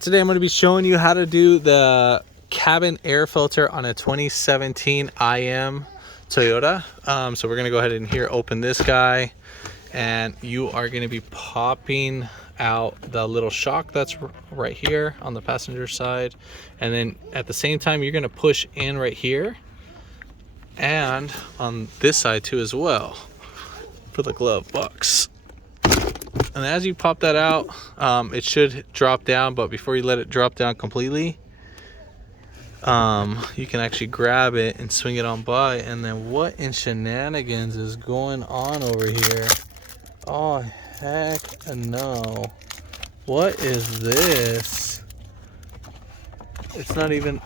Today I'm going to be showing you how to do the cabin air filter on a 2017 IM Toyota. So we're going to go ahead and here open this guy, and you are going to be popping out the little shock that's right here on the passenger side, and then at the same time you're going to push in right here and on this side too as well for the glove box. And as you pop that out, it should drop down, but before you let it drop down completely, you can actually grab it and swing it on by. And then what in shenanigans is going on over here? Oh heck no. What is this? It's not even,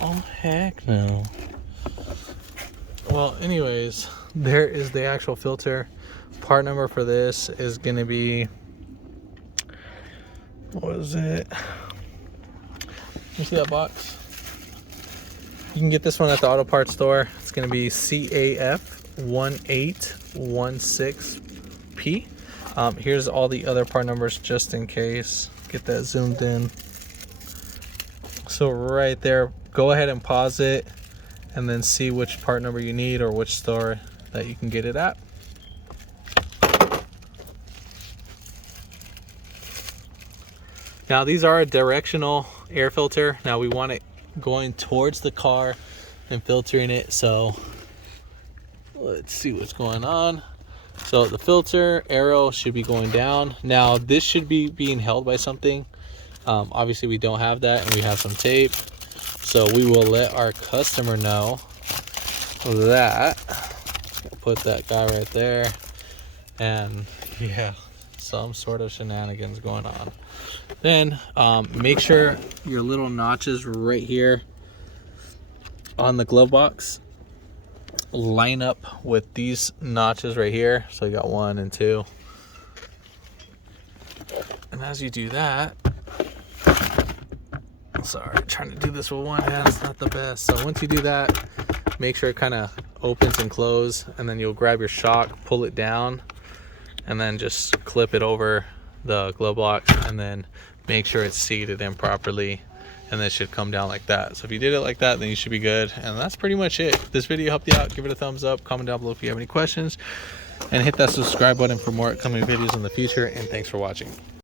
oh heck no. Well, anyways, there is the actual filter. Part number for this is going to be, what is it? You see that box? You can get this one at the auto parts store. It's going to be CAF1816P. Here's all the other part numbers just in case. Get that zoomed in. So right there, go ahead and pause it and then see which part number you need or which store that you can get it at. Now these are a directional air filter. Now we want it going towards the car and filtering it. So let's see what's going on. So the filter arrow should be going down. Now this should be being held by something. Obviously we don't have that, and we have some tape. So we will let our customer know that. Put that guy right there. And yeah, some sort of shenanigans going on. Then make sure your little notches right here on the glove box line up with these notches right here. So you got 1 and 2. And as you do that, sorry, trying to do this with one hand, it's not the best. So once you do that, make sure it kind of opens and closes, and then you'll grab your shock, pull it down, and then just clip it over the glove box, and then make sure it's seated in properly, and then it should come down like that. So if you did it like that, then you should be good. And that's pretty much it. If this video helped you out, give it a thumbs up, comment down below if you have any questions, and hit that subscribe button for more upcoming videos in the future. And thanks for watching.